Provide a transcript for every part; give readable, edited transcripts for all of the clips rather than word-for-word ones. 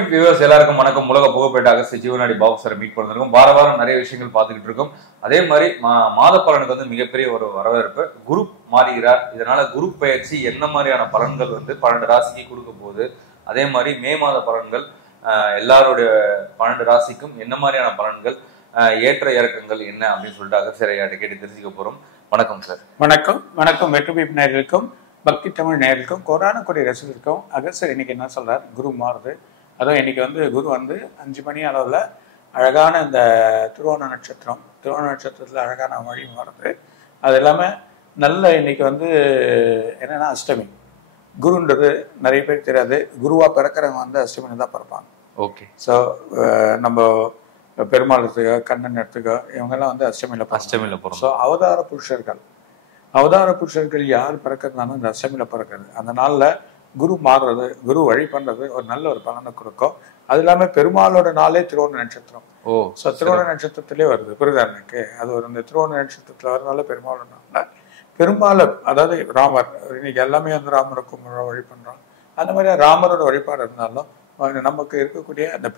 Big viewers எல்லாருக்கும் வணக்கம். உலக புகழ்பெற்ற அகஸ்திய ஜீவனாடி பாபு சார் மீட் பண்ணிருக்கோம். வாரம் நிறைய விஷயங்கள் பார்த்துக்கிட்டு இருக்கோம். அதே மாதிரி மாத பலனுக்கு வந்து மிகப்பெரிய ஒரு வரவேற்பு. குரு மாறுகிறார். இதனால குரு பயிற்சி என்ன மாதிரியான பலன்கள் வந்து 12 ராசிக்கு கொடுக்க போகுது, அதே மாதிரி மே மாத பலன்கள் எல்லாருடைய 12 ராசிக்கும் என்ன மாதிரியான பலன்கள், ஏற்ற இறக்கங்கள் என்ன அப்படின்னு சொல்லிட்டு அகஸ்தியர் ஐயாட்ட கேட்டு தெரிஞ்சுக்க போறோம். வணக்கம் சார். வணக்கம். வணக்கம் வெற்றி நேயர்களுக்கும் பக்தி தமிழ் நேயர்களுக்கும் கோடான கோடி ரசிகர்களுக்கும் அகஸ்தியர் இன்னைக்கு என்ன சொல்றார், குரு மாறுது. அதுவும் இன்னைக்கு வந்து குரு வந்து 5 மணி அளவில் அழகான இந்த திருவோண நட்சத்திரத்தில் அழகான வழி மாறுது. அது இல்லாமல் நல்ல இன்னைக்கு வந்து என்னன்னா அஷ்டமி. குருன்றது நிறைய பேர் தெரியாது. குருவா பிறக்கிறவங்க வந்து அஷ்டமி தான் பிறப்பாங்க. ஓகே. ஸோ நம்ம பெருமாள் எடுத்துக்கோ, கண்ணன் எடுத்துக்கோ, இவங்கெல்லாம் வந்து அஷ்டமியில் போகிறோம். ஸோ அவதார புருஷர்கள் யார் பிறக்கிறதுனாலும் இந்த அஷ்டமியில் பிறக்கிறது. அந்த நாளில் குரு மாறுறது, குரு வழி பண்றது ஒரு நல்ல ஒரு பலனை கொடுக்கும். அது இல்லாம பெருமாளோட நாளே திருவோண நட்சத்திரம். ஸோ திருவோண நட்சத்திரத்திலே வருது. புரியுதா எனக்கு? அது ஒரு இந்த திருவோண நட்சத்திரத்துல வரனால பெருமாளோட நாள் பெருமாளை, அதாவது ராமர், இன்னைக்கு எல்லாமே வந்து ராமருக்கு வழி பண்றோம். அந்த மாதிரி ராமரோட வழிபாடு இருந்தாலும் நமக்கு இருக்கக்கூடிய அந்த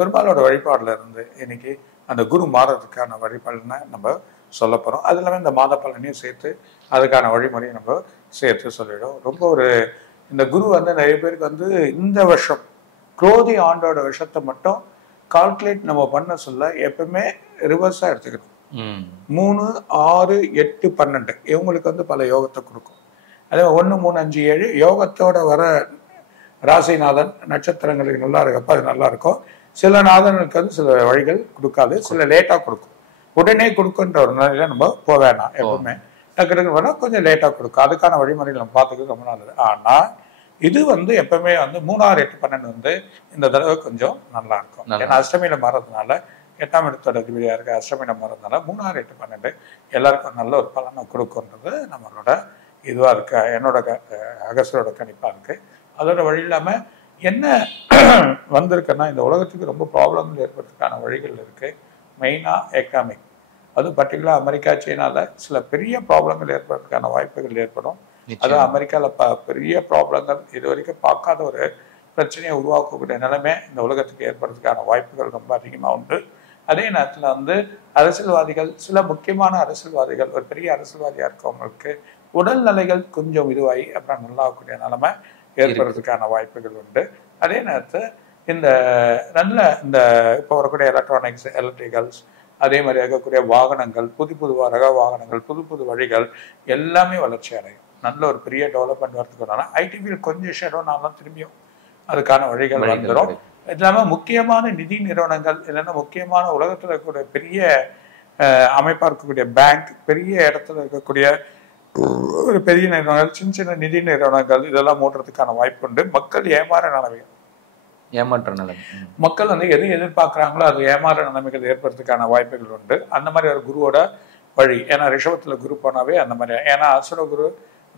பெருமாளோட வழிபாடுல இருந்து இன்னைக்கு அந்த குரு மாறுறதுக்கான வழிபாடுன்னு நம்ம சொல்ல போறோம். அது இல்லாமல் இந்த மாத பலனையும் சேர்த்து அதுக்கான வழிமுறையை நம்ம சேர்த்து சொல்லிடும். ரொம்ப ஒரு இந்த குரு வந்து நிறைய பேருக்கு வந்து இந்த வருஷம் குரோதி ஆண்டோட விஷத்தை மட்டும் கால்குலேட் நம்ம பண்ண சொல்ல எப்பவுமே ரிவர்ஸா எடுத்துக்கணும். 3, 6, 8, 12 இவங்களுக்கு வந்து பல யோகத்தை கொடுக்கும். அதே 1, 3, 5, 7 யோகத்தோட வர ராசிநாதன் நட்சத்திரங்களுக்கு நல்லா இருக்கப்ப அது நல்லா இருக்கும். சில நாதனுக்கு வந்து சில வழிகள் கொடுக்காது, சில லேட்டா கொடுக்கும். உடனே கொடுக்குன்ற ஒரு நிலையில நம்ம போக வேணாம். எப்பவுமே டக்கு வேணா கொஞ்சம் லேட்டா கொடுக்கும். அதுக்கான வழிமுறைகள் நம்ம பார்த்துக்கிறது ரொம்ப நல்லது. ஆனா இது வந்து எப்பவுமே வந்து 3, 6, 8, 12 வந்து இந்த தடவை கொஞ்சம் நல்லா இருக்கும். ஏன்னா அஷ்டமியில மாறதுனால 8ஆம் இடத்தோட அதிபதியா இருக்க அஷ்டமியில மாறதுனால 3, 6, 8, 12 எல்லாருக்கும் நல்ல ஒரு பலனை கொடுக்குன்றது நம்மளோட இதுவா இருக்கு, என்னோட அகஸ்தியரோட கணிப்பா இருக்கு. அதோட வழி இல்லாம என்ன வந்திருக்குன்னா, இந்த உலகத்துக்கு ரொம்ப ப்ராப்ளங்கள் ஏற்படுறதுக்கான வழிகள் இருக்கு. மெயினா எக்கனாமிக், அதுவும் பர்டிகுலர் அமெரிக்கா, சீனால சில பெரிய ப்ராப்ளங்கள் ஏற்படுறதுக்கான வாய்ப்புகள் ஏற்படும். அதான் அமெரிக்காவில் பெரிய ப்ராப்ளங்கள், இது வரைக்கும் பார்க்காத ஒரு பிரச்சனையை உருவாக்கக்கூடிய நிலைமை இந்த உலகத்துக்கு ஏற்படுறதுக்கான வாய்ப்புகள் ரொம்ப அதிகமாக உண்டு. அதே நேரத்தில் வந்து அரசியல்வாதிகள், சில முக்கியமான அரசியல்வாதிகள், ஒரு பெரிய அரசியல்வாதியாக இருக்கவங்களுக்கு உடல்நிலைகள் கொஞ்சம் இதுவாகி அப்புறம் நல்லாகக்கூடிய நிலைமை ஏற்படுறதுக்கான வாய்ப்புகள் உண்டு. அதே நேரத்தில் இந்த இப்போ வரக்கூடிய எலக்ட்ரானிக்ஸ், எலக்ட்ரிக்கல்ஸ், அதே மாதிரி இருக்கக்கூடிய வாகனங்கள், புது ரக வாகனங்கள், புது வழிகள் எல்லாமே வளர்ச்சி அடையும். நல்ல ஒரு பெரிய டெவலப்மெண்ட் வரதுக்குனால ஐடி ஃபீல்ட் கொஞ்சம் ஷேடோனாலும் திரும்பியும் அதுக்கான வழிகள் வந்துடும். இது இல்லாமல் முக்கியமான நிதி நிறுவனங்கள், இல்லைன்னா முக்கியமான உலகத்தில் இருக்கக்கூடிய பெரிய அமைப்பாக இருக்கக்கூடிய பேங்க், பெரிய இடத்துல இருக்கக்கூடிய ஒரு பெரிய நிறுவனங்கள், சின்ன நிதி நிறுவனங்கள் இதெல்லாம் மூடுறதுக்கான வாய்ப்பு உண்டு. மக்கள் ஏமாற்ற நிலைமை, மக்கள் வந்து எது எதிர்பார்க்குறாங்களோ அது ஏமாற நிலைமைகள் ஏற்படுறதுக்கான வாய்ப்புகள் உண்டு. அந்த மாதிரி ஒரு குருவோட வழி. ஏன்னா ரிஷபத்துல குரு போனாவே அந்த மாதிரி, ஏன்னா அசுர குரு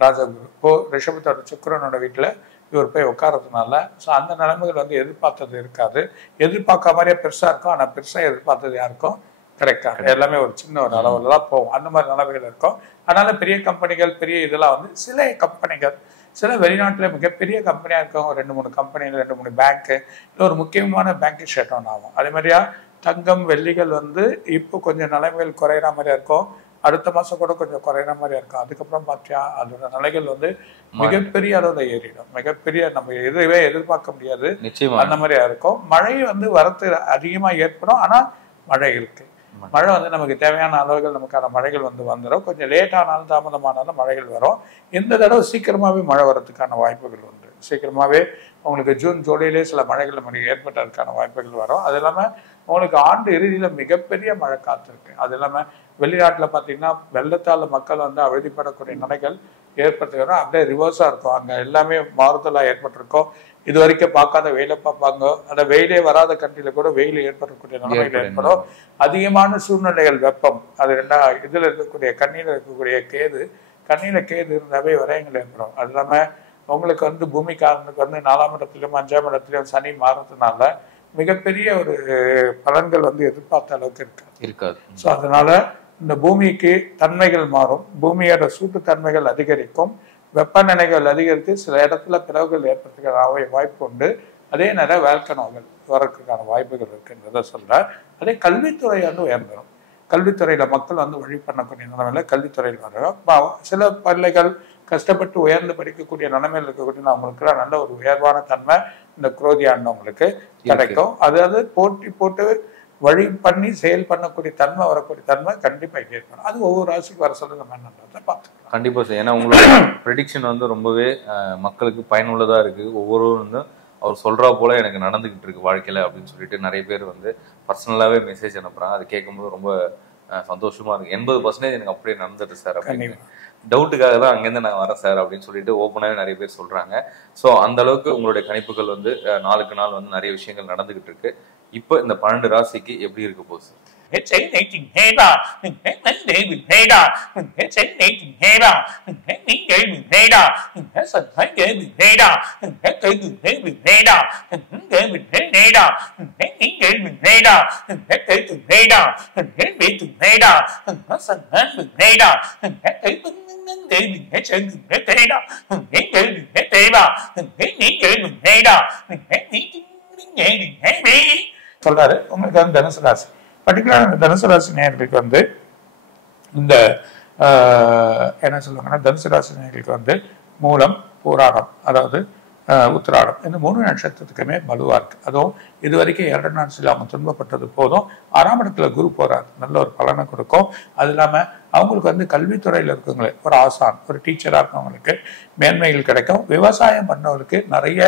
ராஜகுரு இப்போ ரிஷபத்தோட சுக்கிரனோட வீட்டில் இவர் போய் உட்காரதுனால ஸோ அந்த நிலைமைகள் வந்து எதிர்பார்த்தது இருக்காது. எதிர்பார்க்க மாதிரியே பெருசாக இருக்கும், ஆனால் பெருசாக எதிர்பார்த்தது யாருக்கும் கிடைக்காது. எல்லாமே ஒரு சின்ன ஒரு அளவில் தான் போகும். அந்த மாதிரி நிலைமைகள் இருக்கும். அதனால பெரிய கம்பெனிகள், பெரிய இதெல்லாம் வந்து சில கம்பெனிகள், சில வெளிநாட்டில் மிகப்பெரிய கம்பெனியாக இருக்கவங்க 2, 3 கம்பெனிகள், 2, 3 பேங்க்கு, இல்லை ஒரு முக்கியமான பேங்க்கு ஷட் டவுன் ஆகும். அதே மாதிரியா தங்கம், வெள்ளிகள் வந்து இப்போ கொஞ்சம் நிலைமைகள் குறையிற மாதிரியா இருக்கும். அடுத்த மாதம் கூட கொஞ்சம் குறையிற மாதிரியா இருக்கும். அதுக்கப்புறம் பார்த்தியா அதோட நிலைகள் வந்து மிகப்பெரிய அளவில் ஏறிடும். மிகப்பெரிய நம்ம எதுவே எதிர்பார்க்க முடியாது, அந்த மாதிரியா இருக்கும். மழை வந்து வரத்து அதிகமாக ஏற்படும். ஆனால் மழை இருக்கு. மழை வந்து நமக்கு தேவையான அளவுகள் நமக்கான மழைகள் வந்துடும். கொஞ்சம் லேட் ஆனாலும் தாமதமானாலும் மழைகள் வரும். இந்த தடவை சீக்கிரமாகவே மழை வரதுக்கான வாய்ப்புகள் உண்டு. சீக்கிரமாகவே உங்களுக்கு ஜூன், ஜூலையிலே சில மழைகள் நமக்கு ஏற்பட்டதுக்கான வாய்ப்புகள் வரும். அது இல்லாமல் உங்களுக்கு ஆண்டு இறுதியில் மிகப்பெரிய மழை காத்திருக்கு. அது இல்லாமல் வெளிநாட்டில் பார்த்தீங்கன்னா வெள்ளத்தால் மக்கள் வந்து அவதிப்படக்கூடிய நிலைகள் ஏற்படுத்துகிறோம். அப்படியே ரிவர்ஸாக இருக்கும். அங்கே எல்லாமே மாறுதலாக ஏற்பட்டிருக்கும். இது வரைக்கும் பார்க்காத வெயிலை பார்ப்பாங்க. அந்த வெயிலே வராத கண்ட்ரியில் கூட வெயில் ஏற்படக்கூடிய நிலைமைகள் ஏற்படும். அதிகமான சூழ்நிலைகள், வெப்பம், அது இதில் இருக்கக்கூடிய கண்ணியில் இருக்கக்கூடிய கேது இருந்தாவே விரயங்கள் ஏற்படும். அது இல்லாமல் உங்களுக்கு வந்து பூமிக்காரனுக்கு வந்து 4ஆம் இடத்துலையும் 5ஆம் இடத்துலையும் சனி மாறுறதுனால மிகப்பெரிய ஒரு பலன்கள் வந்து எதிர்பார்த்த அளவுக்கு இருக்காது. ஸோ அதனால இந்த பூமிக்கு தன்மைகள் மாறும். பூமியோட சூட்டு தன்மைகள் அதிகரிக்கும். வெப்பநிலைகள் அதிகரித்து சில இடத்துல பிளவுகள் ஏற்படுத்துகிற வாய்ப்பு உண்டு. அதே நேரம் வேல்கனோகள் வரதுக்கான வாய்ப்புகள் இருக்குன்றத சொல்றார். அதே கல்வித்துறை வந்து உயர்ந்துடும். கல்வித்துறையில மக்கள் வந்து வழி பண்ணக்கூடிய நிலைமையில கல்வித்துறையில் வரும். சில பிள்ளைகள் கஷ்டப்பட்டு உயர்ந்து படிக்கக்கூடிய நிலைமையில் இருக்கக்கூடிய அவங்களுக்கு நல்ல ஒரு உயர்வான தன்மை இந்த குரோதி ஆண்டவங்களுக்கு கிடைக்கும். அதாவது போட்டி போட்டு வழி பண்ணி செயல் பண்ணக்கூடிய தன்மை வரக்கூடிய தன்மை கண்டிப்பா ஏற்படும். அது ஒவ்வொரு ராசிக்கு வர சொல்ல நம்ம என்னன்றதை பார்த்துக்கலாம். கண்டிப்பா சார். ஏன்னா உங்களோட ப்ரெடிக்ஷன் வந்து ரொம்பவே மக்களுக்கு பயனுள்ளதா இருக்கு. ஒவ்வொருவரும் வந்து அவர் சொல்றா போல எனக்கு நடந்துகிட்டு இருக்கு வாழ்க்கையில அப்படின்னு சொல்லிட்டு நிறைய பேர் வந்து பர்சனலாவே மெசேஜ் அனுப்புறாங்க. அது கேட்கும்போது ரொம்ப சந்தோஷமா இருக்கு. 80% எனக்கு அப்படியே நடந்துட்டு சார் அப்படின்னு. டவுட்டுக்காக தான் அங்கேருந்து நான் வரேன் சார் அப்படின்னு சொல்லிட்டு ஓப்பனாகவே நிறைய பேர் சொல்றாங்க. ஸோ அந்த அளவுக்கு உங்களுடைய கணிப்புகள் வந்து நாளுக்கு நாள் வந்து நிறைய விஷயங்கள் நடந்துகிட்டு இருக்கு. இப்போ இந்த 12 ராசிக்கு எப்படி இருக்க போகுது சார்? சொல்றாரு. உங்களுக்கு வந்து தனுசு ராசி பர்டிகுலர் தனுசு ராசி நேயர்களுக்கு வந்து இந்த என்ன சொல்லுவாங்கன்னா தனுசு ராசி நேயர்களுக்கு வந்து மூலம் பூராடம் அதாவது உத்திராடம் இந்த 3 நட்சத்திரத்துக்குமே வலுவா இருக்கு. அதுவும் இது வரைக்கும் 2 நாட்கள் அவங்க துன்பப்பட்டது போதும். 6ஆம் இடத்துல குரு போறாரு, நல்ல ஒரு பலனை கொடுக்கும். அது இல்லாம அவங்களுக்கு வந்து கல்வித்துறையில இருக்கவங்களே ஒரு ஆசான் ஒரு டீச்சரா இருக்கவங்களுக்கு மேன்மைகள் கிடைக்கும். விவசாயம் பண்ணவங்களுக்கு நிறைய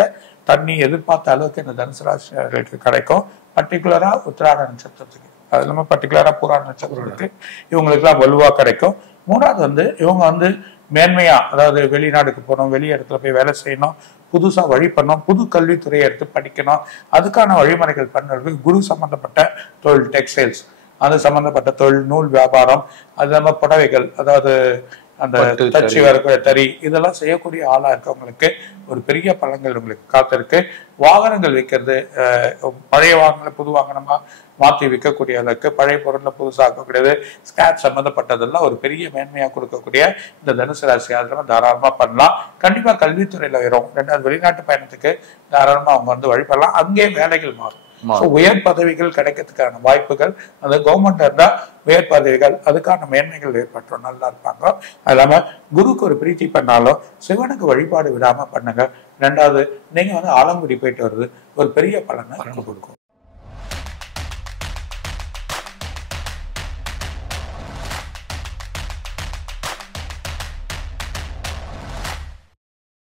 தண்ணி எதிர்பார்த்த அளவுக்கு இந்த தனுசு ராசிகளுக்கு கிடைக்கும். பர்டிகுலரா உத்திராட நட்சத்திரத்துக்கு அது இல்லாம பர்டிகுலரா பூராட நட்சத்திரத்துக்கு இவங்களுக்கு எல்லாம் வலுவா கிடைக்கும். 3வது வந்து இவங்க வந்து மேன்மையா அதாவது வெளிநாடுக்கு போகணும், வெளி இடத்துல போய் வேலை செய்யணும், புதுசா வழி பண்ணணும், புது கல்வித்துறையை எடுத்து படிக்கணும். அதுக்கான வழிமுறைகள் பண்ணுறது குரு சம்பந்தப்பட்ட தொழில் டெக்ஸ்டைல்ஸ் அது சம்பந்தப்பட்ட தொழில் நூல் வியாபாரம் அது இல்லாம புடவைகள் அதாவது அந்த தச்சு வரக்கூடிய தறி இதெல்லாம் செய்யக்கூடிய ஆளா இருக்கவங்களுக்கு ஒரு பெரிய பலன்கள் உங்களுக்கு காத்திருக்கு. வாகனங்கள் விற்கிறது பழைய வாகனங்களை புது வாகனமா மாற்றி விற்கக்கூடிய அளவுக்கு பழைய பொருள்ல புதுசாக்கக்கூடியது ஸ்கிராப் சம்மந்தப்பட்டதெல்லாம் ஒரு பெரிய மேன்மையா கொடுக்கக்கூடிய இந்த தனுசு ராசி அதெல்லாம் தாராளமா பண்ணலாம். கண்டிப்பா கல்வித்துறையில வரும். 2வது வெளிநாட்டு பயணத்துக்கு தாராளமா அவங்க வந்து வழிபடலாம். அங்கே வேலைகள் மாறும். உயர் பதவிகள் கிடைக்கிறதுக்கான வாய்ப்புகள் அது கவர்மெண்ட் இருந்தா உயர் பதவிகள் அதுக்கான மேன்மைகள் ஏற்பட்டோம் நல்லா இருப்பாங்க. அது இல்லாம குருக்கு ஒரு பிரீத்தி பண்ணாலும் சிவனுக்கு வழிபாடு விடாம பண்ணுங்க. 2வது நீங்க வந்து ஆலங்குடி போயிட்டு வருது ஒரு பெரிய பலனை கொடுக்கும்.